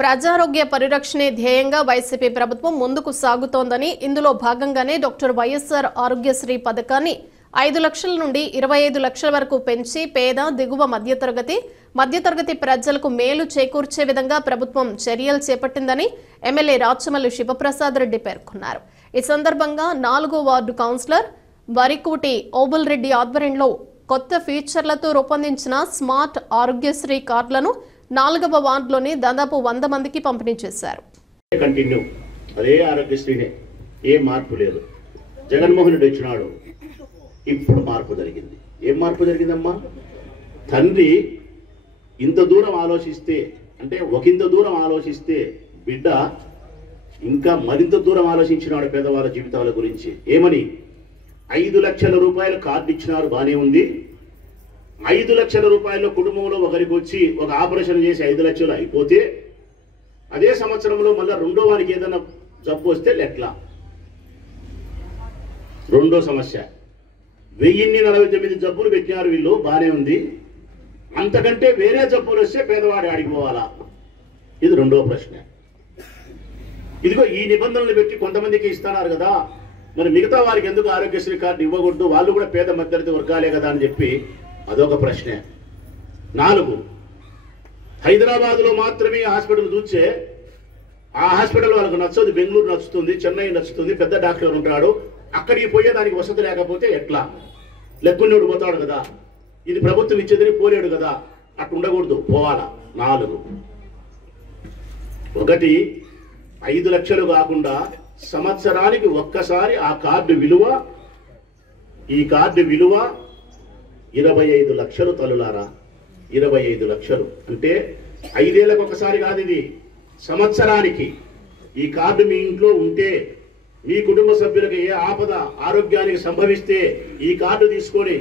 ప్రజారోగ్య పరిరక్షణే ధ్యేయంగా వైసీపీ ప్రభుత్వం ముందుకు సాగుతోందని, ఇందులో భాగంగానే డాక్టర్ వైఎస్ఆర్ ఆరోగ్యశ్రీ పథకాన్ని 5 లక్షల నుండి 25 లక్షల వరకు పెంచి పేద, దిగువ మధ్యతరగతి ప్రజలకు మేలు చేకూర్చే విధంగా ప్రభుత్వం చర్యలు చేపట్టిందని ఎమ్మెల్యే రాచమల్లి శివప్రసాద్ రెడ్డి పేర్కొన్నారు. ఈ సందర్భంగా 4వ వార్డు కౌన్సిలర్ వరికోటి ఓబుల్ రెడ్డి ఆధ్వర్యంలో కొత్త ఫీచర్లతో రూపొందించిన స్మార్ట్ ఆరోగ్యశ్రీ కార్డులను 4వ వార్డులోని దాదాపు 100 మందికి పంపిణీ చేశారు. అదే ఆరోగ్యశ్రీనే, ఏ మార్పు లేదు. జగన్మోహన్ రెడ్డి వచ్చినాడు, ఇప్పుడు మార్పు జరిగింది. ఏం మార్పు జరిగిందమ్మా? తండ్రి ఇంత దూరం ఆలోచిస్తే, అంటే ఒకంత దూరం ఆలోచిస్తే బిడ్డ ఇంకా మరింత దూరం ఆలోచించినాడు పేదవాళ్ళ జీవితాల గురించి. ఏమని? 5 లక్షల రూపాయల కార్డు ఇచ్చినారు, బానే ఉంది. 5 లక్షల రూపాయల కుటుంబంలో ఒకరికి వచ్చి ఒక ఆపరేషన్ చేసి 5 లక్షలు అయిపోతే, అదే సంవత్సరంలో మళ్ళీ రెండో వారికి ఏదైనా జబ్బు వస్తే ఎట్లా? రెండో సమస్య, 1049 జబ్బులు పెట్టినారు వీళ్ళు, బానే ఉంది. అంతకంటే వేరే జబ్బులు వస్తే పేదవాడు ఆడిపోవాలా? ఇది రెండో ప్రశ్న. ఇదిగో ఈ నిబంధనలు పెట్టి కొంతమందికి ఇస్తున్నారు కదా, మరి మిగతా వారికి ఎందుకు ఆరోగ్యశ్రీ కార్డు ఇవ్వకూడదు? వాళ్ళు కూడా పేద మధ్యతరగతి వర్గాలే కదా అని చెప్పి అదొక ప్రశ్న. 4, హైదరాబాద్లో మాత్రమే హాస్పిటల్ చూస్తే ఆ హాస్పిటల్ వాళ్ళకు నచ్చదు, బెంగళూరు నచ్చుతుంది, చెన్నై నచ్చుతుంది, పెద్ద డాక్టర్ ఉంటాడు, అక్కడికి పోయేదానికి వసతి లేకపోతే ఎట్లా? లెక్కున్నోడు పోతాడు కదా, ఇది ప్రభుత్వం ఇచ్చేదని పోలేడు కదా, అట్లా ఉండకూడదు, పోవాలా. 4, 1, 5 లక్షలు కాకుండా సంవత్సరానికి ఒక్కసారి ఆ కార్డు విలువ, ఈ కార్డు విలువ 25 లక్షలు తల్లులారా. 25 లక్షలు అంటే 5 ఏళ్లకు ఒకసారి కాదు, ఇది సంవత్సరానికి. ఈ కార్డు మీ ఇంట్లో ఉంటే, మీ కుటుంబ సభ్యులకు ఏ ఆపద ఆరోగ్యానికి సంభవిస్తే ఈ కార్డు తీసుకొని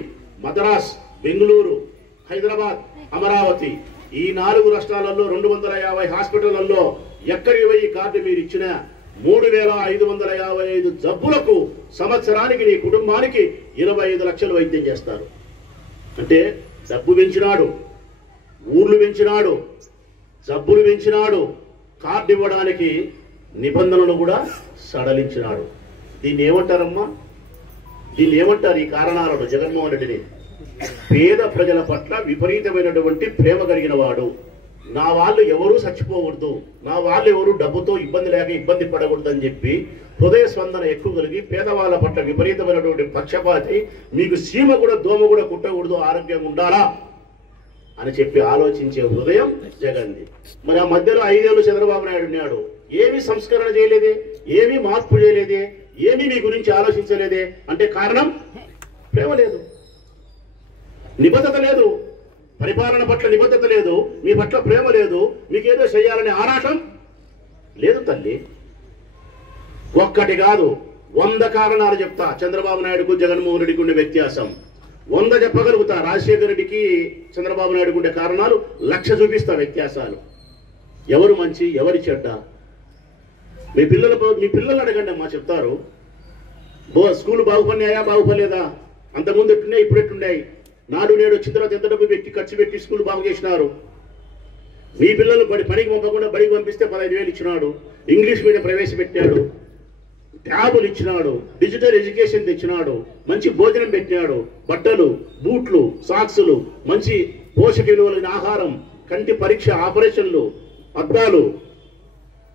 మద్రాస్, బెంగళూరు, హైదరాబాద్, అమరావతి ఈ 4 రాష్ట్రాలలో 250 హాస్పిటళ్లలో ఎక్కడికి పోయి కార్డు మీరు ఇచ్చిన 3555 జబ్బులకు సంవత్సరానికి నీ కుటుంబానికి 25 లక్షలు వైద్యం చేస్తారు. అంటే డబ్బు పెంచినాడు, ఊర్లు పెంచినాడు, జబ్బులు పెంచినాడు, కార్డు ఇవ్వడానికి నిబంధనలు కూడా సడలించినాడు. దీన్ని ఏమంటారమ్మా? దీన్ని ఏమంటారు? ఈ కారణాలను జగన్మోహన్ రెడ్డిని పేద ప్రజల పట్ల విపరీతమైనటువంటి ప్రేమ కలిగిన వాడు. నా వాళ్ళు ఎవరూ చచ్చిపోకూడదు, నా వాళ్ళు ఎవరు డబ్బుతో ఇబ్బంది లేక ఇబ్బంది పడకూడదు అని చెప్పి హృదయ స్పందన ఎక్కువ కలిగి పేదవాళ్ళ పట్ల విపరీతమైనటువంటి పక్షపాతి, మీకు సీమ కూడా దోమ కూడా కుట్టకూడదు, ఆరోగ్యంగా ఉండాలా అని చెప్పి ఆలోచించే హృదయం జగన్ది. మరి ఆ మధ్యలో 5 ఏళ్ళు చంద్రబాబు నాయుడు ఉన్నాడు, ఏమీ సంస్కరణ చేయలేదే, ఏమీ మార్పు చేయలేదే, ఏమీ మీ గురించి ఆలోచించలేదే. అంటే కారణం ప్రేమ లేదు, నిబద్ధత లేదు, పరిపాలన పట్ల నిబద్ధత లేదు, మీ పట్ల ప్రేమ లేదు, మీకేదో చేయాలనే ఆరాటం లేదు తల్లి. ఒక్కటి కాదు, 100 కారణాలు చెప్తా చంద్రబాబు నాయుడుకు జగన్మోహన్ రెడ్డికి ఉండే వ్యత్యాసం. 100 చెప్పగలుగుతా. రాజశేఖర రెడ్డికి చంద్రబాబు నాయుడుకు ఉండే కారణాలు 1,00,000 చూపిస్తా వ్యత్యాసాలు. ఎవరు మంచి, ఎవరి చెడ్డ? మీ పిల్లలు అడగండి అమ్మా, చెప్తారు. స్కూల్ బాగుపడినాయా, బాగుపడలేదా? అంతకుముందు ఎట్టున్నాయి, ఇప్పుడు ఎట్టున్నాయి? నాడు నేడు వచ్చిన తర్వాత ఎంత డబ్బు పెట్టి ఖర్చు పెట్టి స్కూల్ బాగు చేసినారు. మీ పిల్లలు పనికి పంపకుండా బడికి పంపిస్తే 15,000 ఇచ్చినాడు, ఇంగ్లీష్ మీడియం ప్రవేశపెట్టాడు, ట్యాబులు ఇచ్చినాడు, డిజిటల్ ఎడ్యుకేషన్ తెచ్చినాడు, మంచి భోజనం పెట్టినాడు, బట్టలు, బూట్లు, సాక్సులు, మంచి పోషక విలువలైన ఆహారం, కంటి పరీక్ష, ఆపరేషన్లు, అద్దాలు,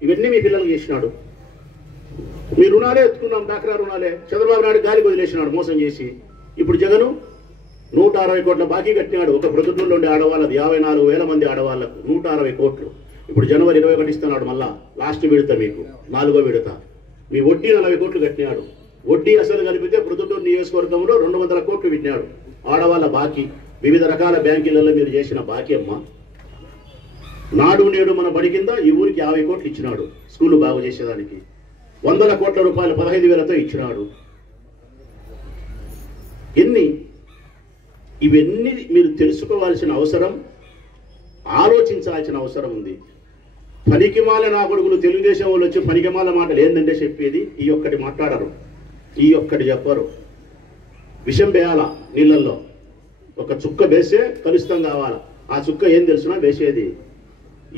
ఇవన్నీ మీ పిల్లలు చేసినాడు. మీ రుణాలే ఎత్తుకున్నాం, డాక్రా రుణాలే. చంద్రబాబు నాయుడు గాలికి వదిలేసినాడు మోసం చేసి. ఇప్పుడు జగను 160 కోట్ల బాకీ కట్టినాడు. ఒక ప్రభుత్వంలో ఉండే ఆడవాళ్ళది 54,000 మంది ఆడవాళ్లకు 160 కోట్లు. ఇప్పుడు జనవరి 21 ఇస్తున్నాడు, మళ్ళా లాస్ట్ విడత, మీకు 4వ విడత. మీ వడ్డీ 40 కోట్లు కట్టినాడు. వడ్డీ అసలు కలిపితే ప్రొద్దుటూరు నియోజకవర్గంలో 200 కోట్లు పెట్టినాడు. ఆడవాళ్ళ బాకీ, వివిధ రకాల బ్యాంకులలో మీరు చేసిన బాకీ అమ్మ. నాడు నేడు మన బడి కింద ఈ ఊరికి 50 కోట్లు ఇచ్చినాడు స్కూలు బాగు చేసేదానికి. 100 కోట్ల రూపాయలు 15,000తో ఇచ్చినాడు. ఇవన్నీ మీరు తెలుసుకోవాల్సిన అవసరం, ఆలోచించాల్సిన అవసరం ఉంది. పనికిమాల నా కొడుకులు తెలుగుదేశం వాళ్ళు వచ్చి పనికిమాల మాటలు ఏంటంటే చెప్పేది, ఈ ఒక్కటి మాట్లాడరు, ఈ ఒక్కటి చెప్పరు. విషం వేయాల నీళ్ళల్లో, ఒక చుక్క వేసే కలుషితం కావాలా. ఆ చుక్క ఏం తెలుసునా వేసేది?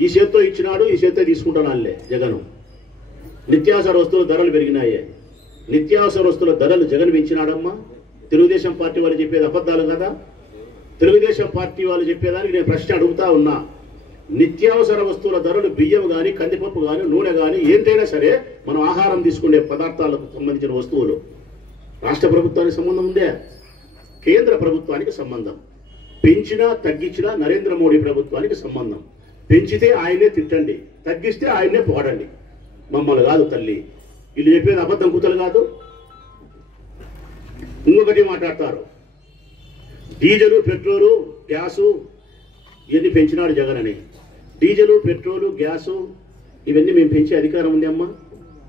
ఈ చేత్తో ఇచ్చినాడు, ఈ చేత్తో తీసుకుంటాను అల్లే జగను. నిత్యావసర వస్తువుల ధరలు పెరిగినాయి. నిత్యావసర వస్తువుల ధరలు జగన్ పెంచినాడమ్మా. తెలుగుదేశం పార్టీ వాళ్ళు చెప్పేది అబద్ధాలు కదా. తెలుగుదేశం పార్టీ వాళ్ళు చెప్పేదానికి నేను ప్రశ్న అడుగుతా ఉన్నా. నిత్యావసర వస్తువుల ధరలు బియ్యం కానీ, కందిపప్పు కానీ, నూనె కానీ ఏంటైనా సరే మనం ఆహారం తీసుకునే పదార్థాలకు సంబంధించిన వస్తువులు రాష్ట్ర ప్రభుత్వానికి సంబంధం ఉందే, కేంద్ర ప్రభుత్వానికి సంబంధం. పెంచినా తగ్గించినా నరేంద్ర మోడీ ప్రభుత్వానికి సంబంధం. పెంచితే ఆయనే తిట్టండి, తగ్గిస్తే ఆయనే పోడండి, మమ్మల్ని కాదు తల్లి. వీళ్ళు చెప్పేది అబద్ధం కూతలు కాదు. ఇంకొకటి మాట్లాడతారు, డీజిలు, పెట్రోలు, గ్యాసు ఇవన్నీ పెంచినాడు జగన్ అని. డీజిలు, పెట్రోలు, గ్యాసు ఇవన్నీ మేము పెంచే అధికారం ఉంది అమ్మా.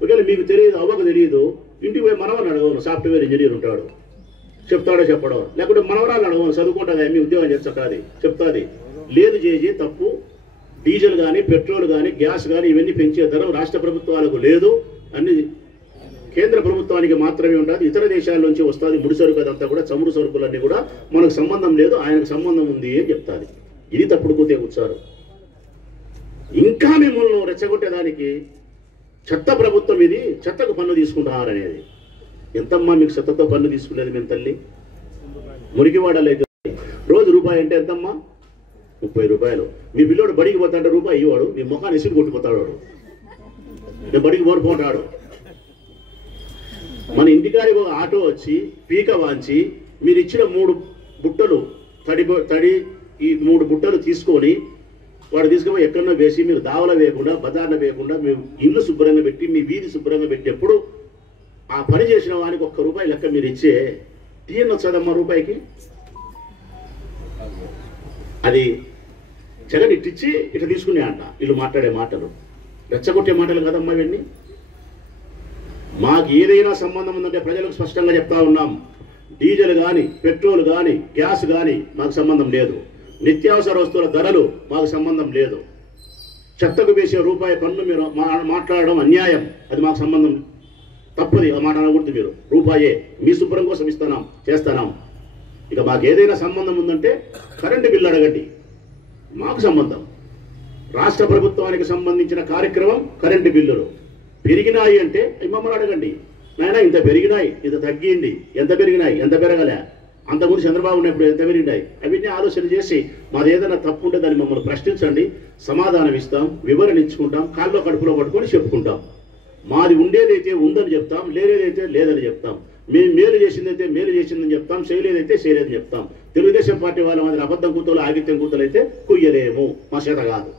ఒకవేళ మీకు తెలియదు, అవ్వకు తెలియదు, ఇంటికి పోయి మనవని అడగను, సాఫ్ట్వేర్ ఇంజనీర్ ఉంటాడు, చెప్తాడో చెప్పడో. లేకుంటే మనవరాలు అడగను, చదువుకుంటుంది, మీ ఉద్యోగం చేస్తుంది, చెప్తాది. లేదు చేసి తప్పు. డీజిల్ కానీ, పెట్రోల్ కానీ, గ్యాస్ కానీ ఇవన్నీ పెంచే ధరం రాష్ట్ర ప్రభుత్వాలకు లేదు, అన్ని కేంద్ర ప్రభుత్వానికి మాత్రమే ఉంటుంది. ఇతర దేశాల నుంచి వస్తుంది ముడి సరుకు, అదంతా కూడా చమురు సరుకులన్నీ కూడా మనకు సంబంధం లేదు, ఆయనకు సంబంధం ఉంది అని చెప్తాది. ఇది తప్పుడు కూతే కూర్చారు. ఇంకా మిమ్మల్ని రెచ్చగొట్టేదానికి చెత్త ప్రభుత్వం ఇది, చెత్తకు పన్ను తీసుకుంటున్నారనేది. ఎంతమ్మా మీకు చెత్తతో పన్ను తీసుకునేది మేము తల్లి? మురికివాడలు అయితే రోజు రూపాయి అంటే ఎంతమ్మా? 30 రూపాయలు. మీ పిల్లోడు బడికి పోతాంటే రూపాయి ఇవ్వడు, మీ ముఖాన్ని ఇసురు కొట్టుకుపోతాడు వాడు. నేను బడికి పోకపోతాడు. మన ఇంటికాడికి ఒక ఆటో వచ్చి పీక వాంచి మీరు ఇచ్చిన 3 బుట్టలు తడి ఈ 3 బుట్టలు తీసుకొని వాడు తీసుకుపోయి ఎక్కడన్నా వేసి మీరు దావల వేయకుండా, బజార్న వేయకుండా, మీ ఇల్లు శుభ్రంగా పెట్టి, మీ వీధి శుభ్రంగా పెట్టేప్పుడు ఆ పని చేసిన వానికి 1 రూపాయి లెక్క మీరు ఇచ్చే తీయని వచ్చదమ్మా రూపాయికి. అది జగన్ ఇట్టిచ్చి ఇట్లా తీసుకునే అంట. వీళ్ళు మాట్లాడే మాటలు రెచ్చగొట్టే మాటలు కదమ్మా ఇవన్నీ. మాకు ఏదైనా సంబంధం ఉందంటే ప్రజలకు స్పష్టంగా చెప్తా ఉన్నాం. డీజిల్ కానీ, పెట్రోల్ కానీ, గ్యాస్ కానీ మాకు సంబంధం లేదు. నిత్యావసర వస్తువుల ధరలు మాకు సంబంధం లేదు. చెత్తకు వేసే రూపాయి పన్ను మీరు మాట్లాడడం అన్యాయం, అది మాకు సంబంధం తప్పది. ఆ మాట అనకూడదు. మీరు రూపాయే మీ శుభ్రం కోసం ఇస్తున్నాం, చేస్తున్నాం. ఇక మాకు ఏదైనా సంబంధం ఉందంటే కరెంటు బిల్లు అడగండి, మాకు సంబంధం. రాష్ట్ర ప్రభుత్వానికి సంబంధించిన కార్యక్రమం కరెంటు బిల్లులు పెరిగినాయి అంటే మమ్మల్ని అడగండి. నాయన ఇంత పెరిగినాయి, ఇంత తగ్గింది, ఎంత పెరిగినాయి, ఎంత పెరగలే, అంతకుముందు చంద్రబాబు ఉన్నప్పుడు ఎంత పెరిగినాయి, అవన్నీ ఆలోచన చేసి మాది ఏదైనా తప్పు ఉంటే దాన్ని మమ్మల్ని ప్రశ్నించండి, సమాధానం ఇస్తాం, వివరణ ఇచ్చుకుంటాం, కాళ్ళలో కడుపులో పట్టుకొని చెప్పుకుంటాం. మాది ఉండేదైతే ఉందని చెప్తాం, లేదేదైతే లేదని చెప్తాం. మేము మేలు చేసిందైతే మేలు చేసిందని చెప్తాం, చేయలేదైతే చేయలేదని చెప్తాం. తెలుగుదేశం పార్టీ వాళ్ళ మాదిరి అబద్ధం కూతలు, ఆగిత్యం కూతలు అయితే కుయ్యలేము, మా చేత కాదు.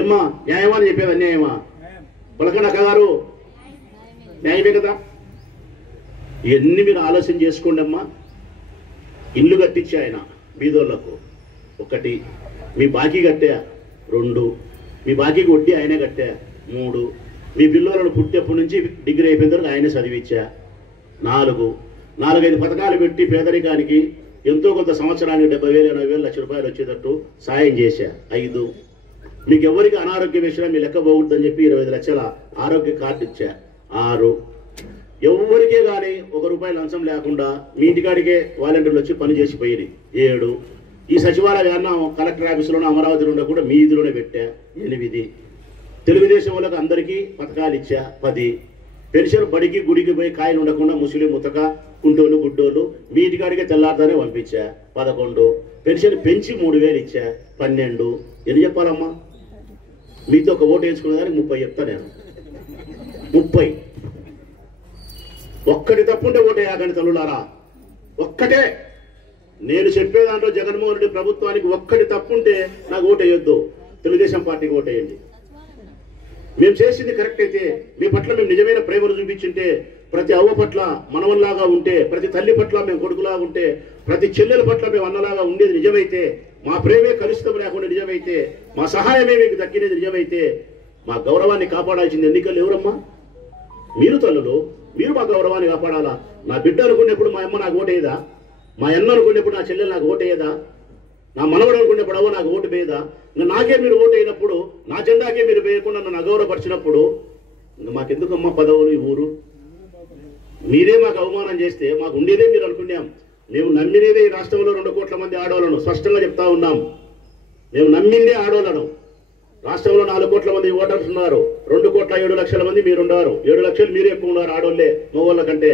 ఏమ్మా న్యాయమా అని చెప్పేది అన్యాయమా? పలకండి అక్క గారు, న్యాయమే కదా. ఇవన్నీ మీరు ఆలోచన చేసుకోండి అమ్మా. ఇల్లు కట్టించి ఆయన బీదోళ్లకు 1, మీ బాకీ కట్టా 2, మీ బాకీకి వడ్డీ ఆయనే కట్టా 3, మీ పిల్లలను పుట్టేప్పటి నుంచి డిగ్రీ అయిపోయిన తర్వాత ఆయనే చదివించా 4, 4-5 పథకాలు పెట్టి పేదరికానికి ఎంతో కొంత సంవత్సరానికి 70,000, 80,000, లక్ష రూపాయలు వచ్చేటట్టు సాయం చేశా 5. మీకు ఎవరికి అనారోగ్యం వేసినా మీ లెక్క పోకూడదని చెప్పి 25 లక్షల ఆరోగ్య కార్డు ఇచ్చా 6. ఎవరికే కానీ 1 రూపాయి లంచం లేకుండా మీ ఇంటికాడికే వాలంటీర్లు వచ్చి పని చేసిపోయింది 7. ఈ సచివాలయాన్ని కలెక్టర్ ఆఫీసులోనే అమరావతిలో కూడా మీ ఇదిలోనే పెట్టా 8. తెలుగుదేశం వాళ్ళకి అందరికీ పథకాలు ఇచ్చా 10. పెన్షన్ బడికి గుడికి పోయి కాయలు ఉండకుండా ముస్లిం ముతక కుంటోళ్ళు గుడ్డోళ్ళు మీ ఇంటికాడికే తెల్లారితోనే పంపించా 11. పెన్షన్ పెంచి 3,000 ఇచ్చా 12. ఎన్ని చెప్పాలమ్మా? మీతో ఒక ఓటు వేసుకునేదానికి 30 చెప్తా నేను. 30. ఒక్కటి తప్పుంటే ఓటు వేయకండి తల్లులారా, ఒక్కటే. నేను చెప్పే దాంట్లో జగన్మోహన్ రెడ్డి ప్రభుత్వానికి ఒక్కటి తప్పుంటే నాకు ఓటు వేయొద్దు, తెలుగుదేశం పార్టీకి ఓటు వేయండి. మేము చేసింది కరెక్ట్ అయితే, మీ పట్ల మేము నిజమైన ప్రేమను చూపించుంటే, ప్రతి అవ్వ పట్ల మనవల్లాగా ఉంటే, ప్రతి తల్లి పట్ల మేము కొడుకులాగా ఉంటే, ప్రతి చెల్లెల పట్ల మేము అన్నలాగా ఉండేది నిజమైతే, మా ప్రేమే కలుషితం లేకుండా నిజమైతే, మా సహాయమే మీకు దక్కినది నిజమైతే, మా గౌరవాన్ని కాపాడాల్సింది ఎన్నికలు ఎవరమ్మా? మీరు తల్లులు, మీరు మా గౌరవాన్ని కాపాడాలా. నా బిడ్డ అనుకునేప్పుడు మా అమ్మ నాకు ఓటేయదా? మా అన్న అనుకునేప్పుడు నా చెల్లెలు నాకు ఓటేయదా? నా మనవడు అనుకునేప్పుడు అవ్వ నాకు ఓటు వేయదా? ఇంకా నాకే మీరు ఓటు అయినప్పుడు, నా జెండాకే మీరు వేయకుండా నన్ను అగౌరవపరిచినప్పుడు ఇంకా మాకెందుకమ్మా పదవులు ఈ ఊరు? మీరే మాకు అవమానం చేస్తే మాకు ఉండేదే మీరు అనుకున్నాం. మేము నమ్మినేదే ఈ రాష్ట్రంలో 2 కోట్ల మంది ఆడవాళ్ళను స్పష్టంగా చెప్తా ఉన్నాం. మేము నమ్మిందే ఆడవాళ్ళను. రాష్ట్రంలో 4 కోట్ల మంది ఓటర్స్ ఉన్నారు. 2,7,00,000 మంది మీరున్నారు. 7 లక్షలు మీరే ఎక్కువ ఉన్నారు ఆడోళ్ళే మగవాళ్ళ కంటే.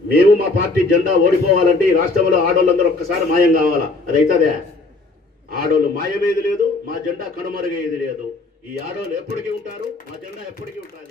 మేము మా పార్టీ జెండా ఓడిపోవాలంటే ఈ రాష్ట్రంలో ఆడోళ్ళందరూ ఒక్కసారి మాయం కావాలా? అది అవుతుందే? ఆడోళ్ళు మాయమేది లేదు, మా జెండా కనుమరుగేది లేదు. ఈ ఆడోళ్ళు ఎప్పటికీ ఉంటారు, మా జెండా ఎప్పటికీ ఉంటుంది.